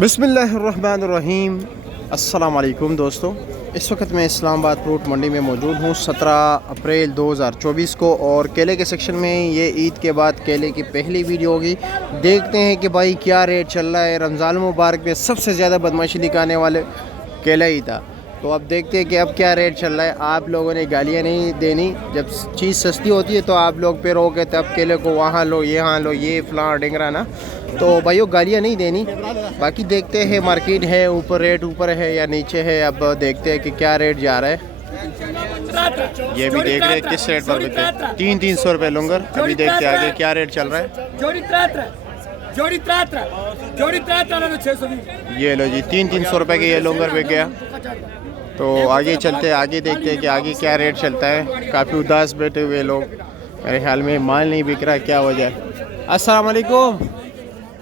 बिस्मिल्लाहिर्रहमानिर्रहीम। अस्सलाम वालेकुम दोस्तों, इस वक्त मैं इस्लामाबाद फ्रूट मंडी में मौजूद हूँ 17 अप्रैल 2024 को। और केले के सेक्शन में ये ईद के बाद केले की पहली वीडियो होगी। देखते हैं कि भाई क्या रेट चल रहा है। रमज़ान मुबारक में सबसे ज़्यादा बदमाशी दिखाने वाले केला ही था, तो अब देखते हैं कि अब क्या रेट चल रहा है। आप लोगों ने गालियाँ नहीं देनी, जब चीज़ सस्ती होती है तो आप लोग पे रोके तब केले को वहाँ लो यहाँ लो ये फलां डिंगरा ना, तो भाइयों गालियाँ नहीं देनी। बाकी देखते हैं मार्केट है ऊपर, रेट ऊपर है या नीचे है। अब देखते हैं कि क्या रेट जा रहा है। ये भी देख रहे हैं किस रेट पर बिकते हैं। 300 रुपये लूँगर। अभी देखते हैं आगे क्या रेट चल रहा है। ये लो जी 300 रुपये के ये लूँगर बिक गया। तो आगे चलते हैं, आगे देखते हैं कि आगे क्या रेट चलता है। काफ़ी उदास बैठे हुए लोग, मेरे ख्याल में माल नहीं बिक रहा, क्या वजह है। अस्सलाम वालेकुम,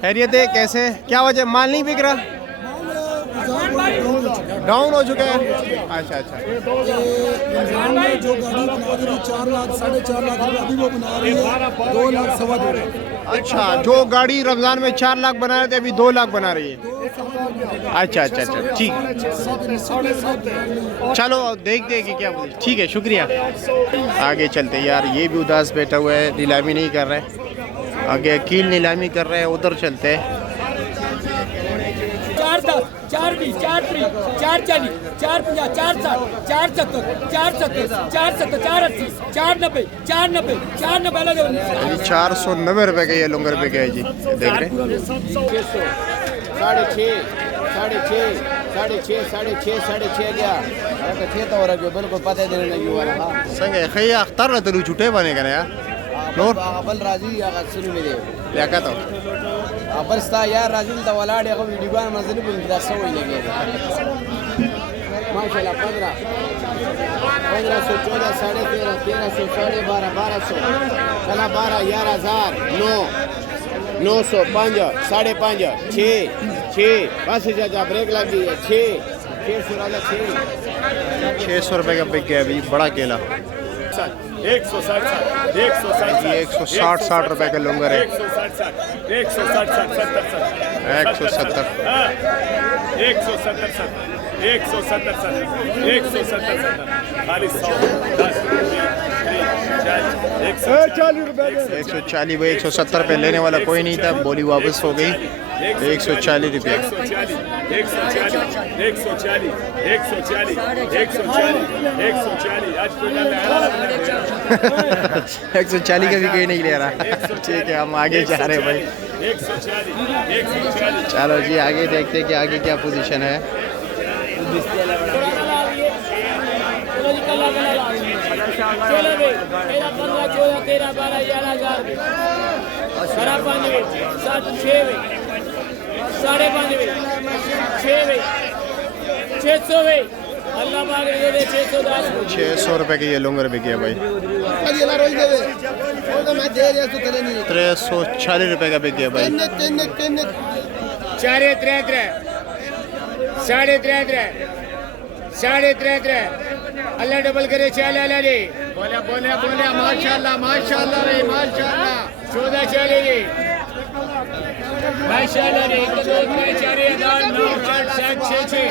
खैरियत है, कैसे, क्या वजह माल नहीं बिक रहा? डाउन हो चुका है। अच्छा अच्छा, जो गाड़ी बना रही 4 लाख 4.5 लाख अभी वो बना रही है 2 लाख सवा 2 लाख। अच्छा, जो गाड़ी रमज़ान में 4 लाख बना रहे थे अभी 2 लाख बना रही है। अच्छा अच्छा अच्छा, ठीक, चलो देखते हैं कि क्या बोले। ठीक है, शुक्रिया। आगे चलते यार, ये भी उदास बैठा हुआ है, नीलामी नहीं कर रहे हैं। आगे अकील नीलामी कर रहे हैं, उधर चलते हैं। 410, 420, 430, 440, 450, 460, 470, 470, 470, 480, 490, 490, 490 490 रुपये का ये लंगर पे गया जी, देख रहे हैं। 6.5 गया अरे थे तो और बिल्कुल पता देने नहीं हुआ संगे खैया अख्तर ना तलू छुटे बने का यार नोट अबल राजी या सुन में दे या का तो अबल स्ता यार राजी दा वलाड या वीडियो का मजनी बिन दा सो ही लगे माशाल्लाह 15 1500 14 1300 1300 1200 चला 12 11000 9 900 5 5.5 6 बस जा ब्रेक लग गई है 600 रुपये का बिक गया अभी बड़ा केला। 160 रुपये का लूंगर है। 140 भाई 170 रुपये लेने वाला कोई नहीं था, बोली वापस हो गई। 140 रुपये 140 का भी कोई नहीं ले रहा। ठीक है, हम आगे जा रहे हैं भाई। चलो जी आगे देखते हैं कि आगे क्या पोजीशन है। अल्लाह 600 रुपये के ये लूंगर भी किया भाई। 340 रुपये का भी किया भाई। 3.5 अल्लाह डबल करे। चल अल्लाह रे बोले बोले बोले माशाल्लाह माशाल्लाह रे माशाल्लाह 14 चले रे माशाल्लाह रे 1 2 3 4 9 7 6 4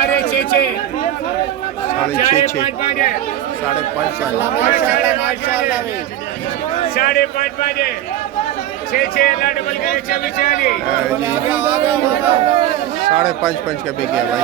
6 6 5 माशाल्लाह रे 5.5 6 अल्लाह डबल करे 24 5.5 का भी किया भाई।